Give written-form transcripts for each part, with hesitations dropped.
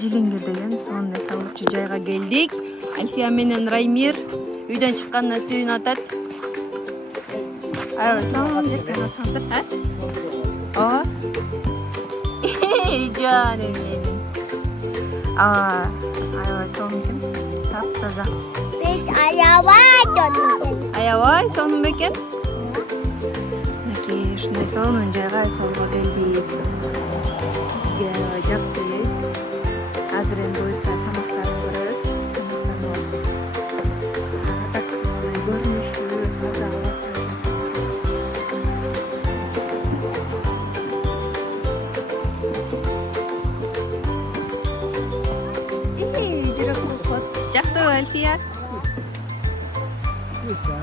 Жилингер деген сонун салгычу жайга келдик. Альфия менен Раймир үйдөн чыкканда сүйүн атат. Аябай сонун жерге барсаңдар, Ооба. Жаным менин. Аябай сонун экен. Таптаза. Biz aябай döndük. Аябай сонун бекен. Мынакей ушундай сонун жайга солго келдик. Бизге аябай жакты. Азыр энди буюрса тамактарын көрөбүз. Так, көрүнүшү таза жактыбы Альфия?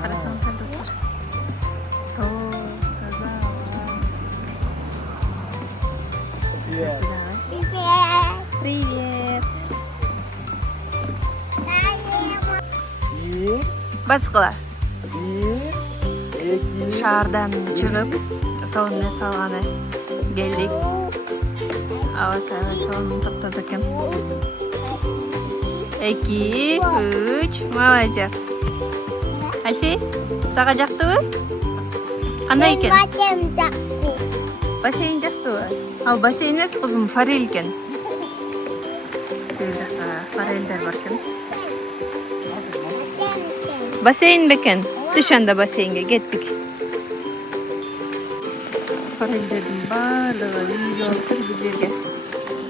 Карасаңыздар достор. Таза. Привет. Баскыла. Шаардан чыгып, сонун салганы келдик. Абасы сонун таптаза экен. 2, 3, молодец. Альфи, сага жактыбы? Кандай экен? Бассейн жактыбы? Ал бассейн эмес, кызым, форель экен. Бул жакта форельдер бар экен. Бассейн бекен. Түшәндә бассейнге кеттик. Форельдердин барлыгы үйгө отур бул жерге.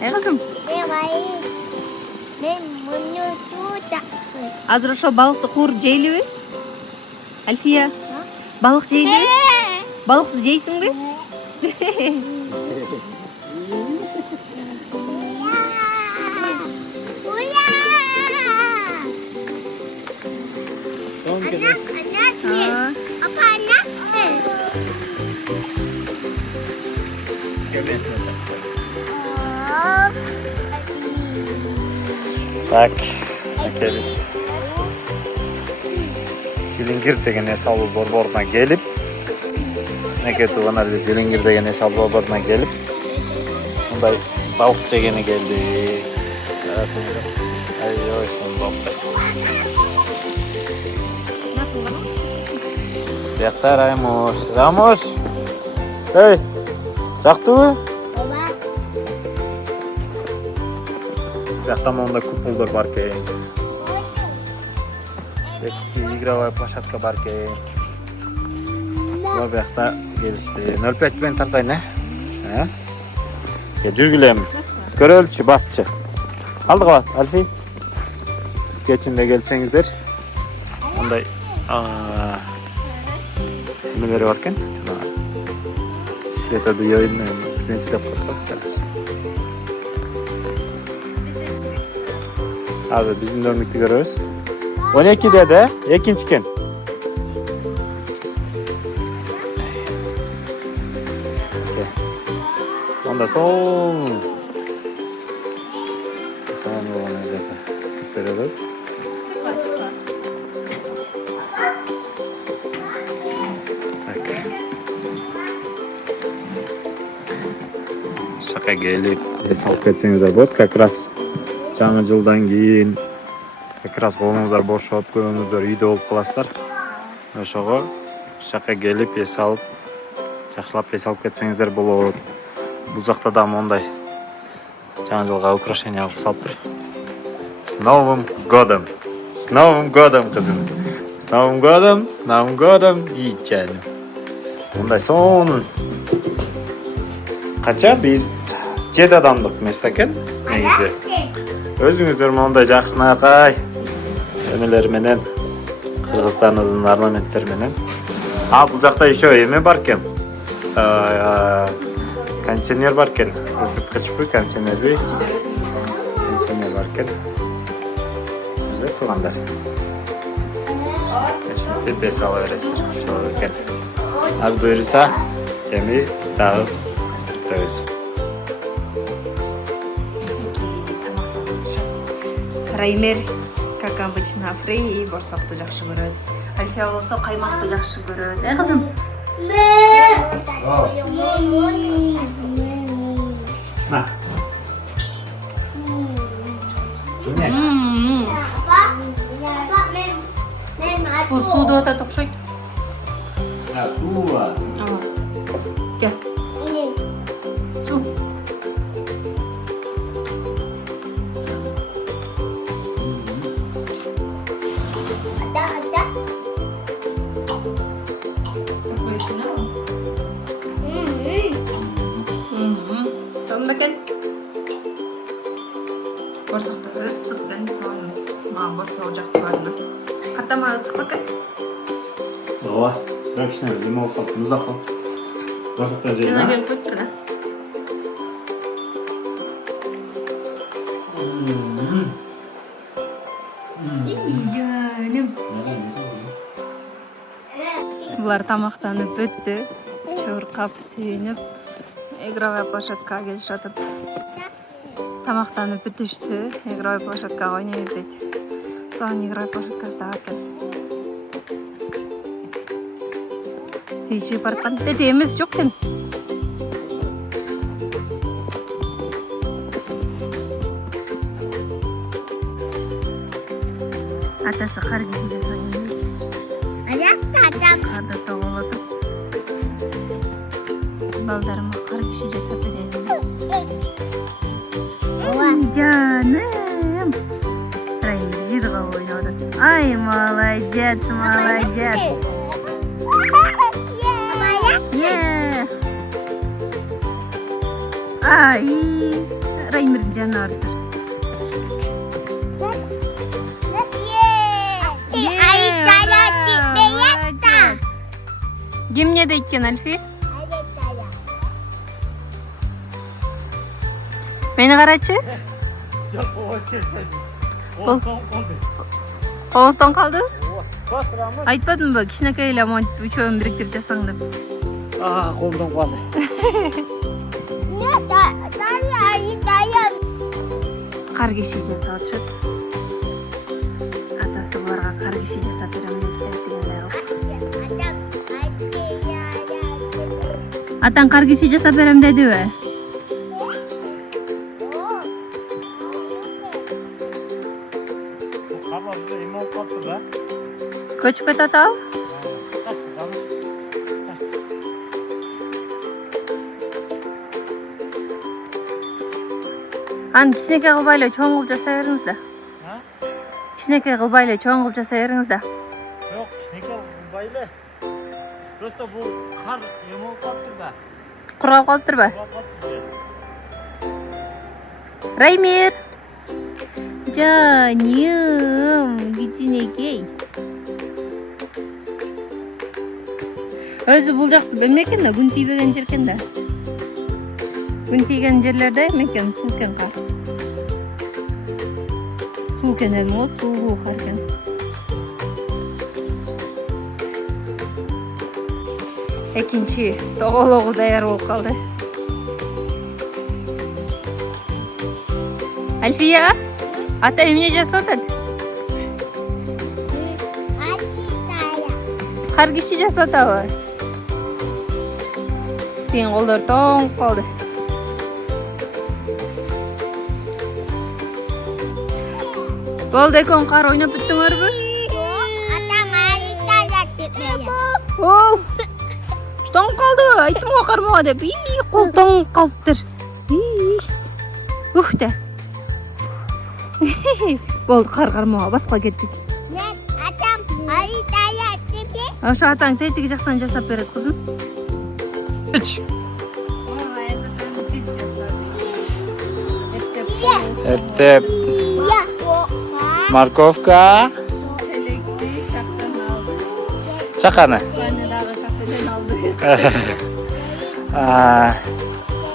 Кызым? Men bunu tutak. Азыр ошо балыкты кууруп жейлиби? Альфия, балык жейлиби? Балыкты жейсиңби? Так, biz Жилингер деген эсалуу борборуна келип, тугандар биз Жилингер деген эсалуу борборуна келип, мындай балык жегени келди. Ой, сонун балык. Бияқта Рамош. Эй, жактыбы? Бияқта монда куполдор бар экен. Детский игровая площадка бар экен. Бул бияқта келишти. 05 менен тартайын, жүргүлөм. Көрөлчү, басчы. Алдыга бас, Альфи. Кечинде келсеңиздер. Мондай немелери бар экен. Светодиодный принцип коёп. Азыр биздин дөмүктү көрөбүз. 12 деди, экинчи экен. Онда сол. Шака келип, салып кетсеңиздер болот. Как раз жаңы жылдан кийин как раз колуңуздар бошоп, көбүңүздөр үйдө болуп каласыздар. Ошого шака келип, эс алып, жакшылап эс алып кетсеңиздер болот. Бул жакта да мондай жаңы жылга украшение алып салыптыр. С Новым годом! С Новым годом, кызым! С Новым годом! С Новым годом! И чайным! Мондай сонун. Канча биз 7 адамдык эмес экен. Негизи. Өзүңүздөр мондай жакшынакай эмелер менен, кыргызстаныбыздын орнаменттери менен. Бул жакта еще эме бар экен. Кондиционер бар экен. Ысыткычпы, кондиционерби? Кондиционер бар экен. Өзү туугандар. Эсинтип эс ала бересиздер. Чоң экен. Аз буюрса, эми дагы күтөбүз. Раймир, как обычно, фри борсокту жакшы көрөт. Альфия болсо каймакты жакшы көрөт. Кызым? На. Ne? Bak men Bu suda o'ta to'xshaydi. Ha, suv var. Ama. Gel. Su. ada. Coba makan. Borsakta ıssiqdan so'ng ma'qul sovuq qiladi. Qatama ıssiq makan. Ova. Bak işte nima oldu? Muzaf oldu. Boşlukta Yana değil. gelib qo'yibdi-da. Jonim. Bular tamoqdanib bitdi. Cho'rqab, suyunib, игровая площадкаga kelishadi. Tamoqdanib bitishdi. Игровая площадкаga o'ynaymiz deydi. So'ng игровая площадкасida ekan. Hech barqan dedemiz yo'q ekan. Atasi qarg'ishiga so'yindi. Adam. Qarda tog'iladi. Baldarimga qarg'ishi jasab beraymi? Jonim. Jirg'a o'ynadi. Ay, молодец, молодец. Yeah. Ay, Raymir janardır. Kim ne deyken Alfi? Beni qarachi? Qovuston qoldi? Aytmadim bu, kishnakaylar uchovini biriktirib jasang deb. Aa, qo'ldan qoldi. Qarg'ishi jasotishib. Atasi bularga qarg'ishi jasab beraman deb aytdilar. Atan qarg'ishi jasab beraman dedi-ku. Ko'chib ketadi. An kishnaka qilbaylar, cho'ng qilib jasayveringizda. Ha? Kishnaka qilbaylar, cho'ng qilib jasayveringizda. Yok, kishnaka qilbaylar. Просто bu qar yomon qolibdi-da. Qurab qolibdi-ba? Raymir. Jonim, gichinekey. O'zi bu yoqda bilmaykan-da, gun tiygan jerkanda. Gun tiygan jerlarda ekan suvkan qar. Suvkan emas, suv qarkan. Ikkinchi tog'olog'i tayyor bo'lib qoldi. Alfiya, ata emne jasotadi? Qarg'ishi jasotadi. Sen qo'llar tong qoldi. Bo'ldi kon qar o'ynab bitdinglarmi? Oh! Tong qoldi. Aytdim qarmoq deb. Qo'l tong qolibdir. Da. Bo'ldi, qarmoq basqa ketdik. O'sha atang tetiga jaqdan jasab beradi, qizim. Ette Markovka. Chaqani.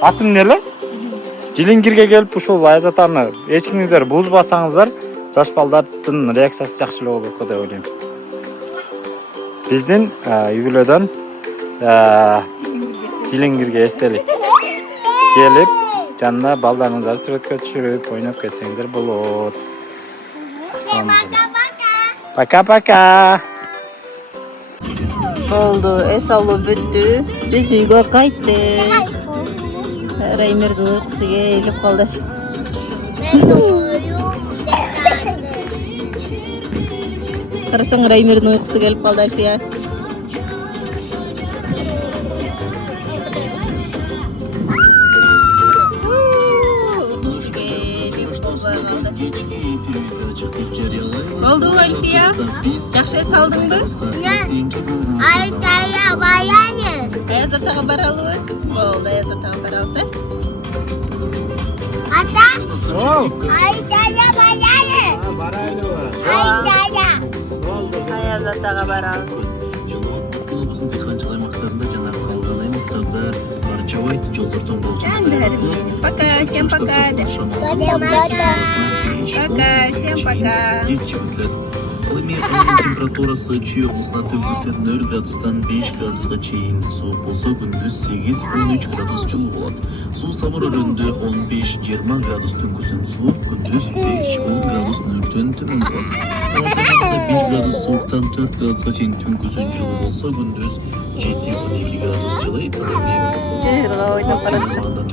Atım ne lan? Jilingirge kelip ушул аяз-атаны эч кимдер бузбасаңыздар, жаш балдардын реакциясы жакшылоо болот деп ойлойм. Биздин үй-бүлөдөн Жилингирге эстелик келип, жанына балдарыңызды сүрөткө түшүрүп, ойноп кетсеңдер болот. Пока-пока. Oldu, esallı büttü. Biz uyga qaytdık. Raymir'de uykusu gelip kaldı. Карасаң Раймирдин уйкусу келип калды Альфия. Oldu Альфия? Жакшы салдыңбы? Айтая баяны. Аяза тагы баралыбы? Болду, Аяза тагы барабыз. Ата, Оу, айтая баяны. барайлыбы? Айтая. Болду. Аяза тагы барабыз. Автобустун дыйканчылык аймактарында жана калган аймактарда барчабайт жолдордон Пока, всем пока. Пока, всем пока. Ал эми ауанын температурасы Чүй облусунда түндүзүн 0 градустан 5 градуска чейин, суук болсо күндүз 8-13 градус жылуу болот. Суу сабыр өрөндө 15-20 градус түнгүсүн суук, күндүз 5-10 градус нөлтөн төмөн болот. Каласакта 1 градус сууктан 4 градуска чейин түнгүсүн жылуу болсо, күндүз 7-12 градус жылыйт. Жыйырга ойноп баратышат.